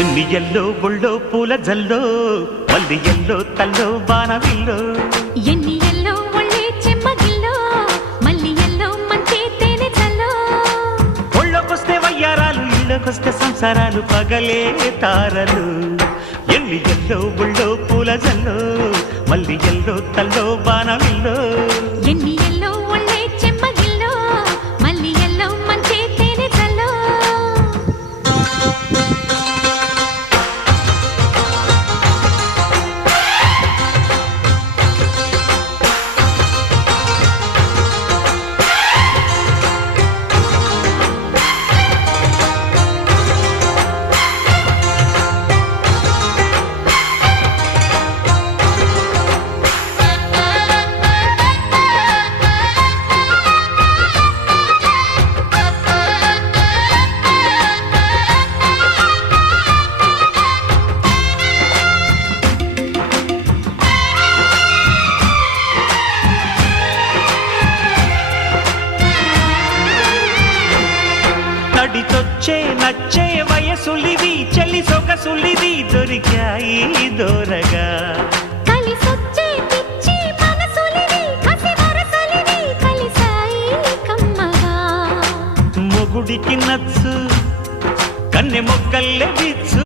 ఎన్ని ఎల్లో ఒళ్ళో పూల జల్లో మల్లి ఎల్లో తల్లో బాణవిల్లో ఎన్ని ఎల్లో ఒళ్ళే చెమ్మగిల్లో మల్లి ఎల్లో మంచి తేనె చల్లో ఒళ్ళోకొస్తే వయ్యారాలు ఇళ్ళకొస్తే సంసారాలు పగలే తారలు ఎన్ని ఎల్లో ఒళ్ళో పూల జల్లో మల్లి ఎల్లో తల్లో బాణవిల్లో ఎన్ని ఎల్లో ఒళ్ళే చెమ్మగిల్లో మల్లి ఎల్లో మంచి తేనె చల్లో నడిచొచ్చే నచ్చే వయసులివి చెలి సొగసులివి దొరికాయి దోరగా కలిసొచ్చే పిచ్చి మనసులివి కసి వరసలివి కలిసాయి కమ్మగా మొగుడికి నచ్చు కన్నె మొక్కల్లే విచ్చు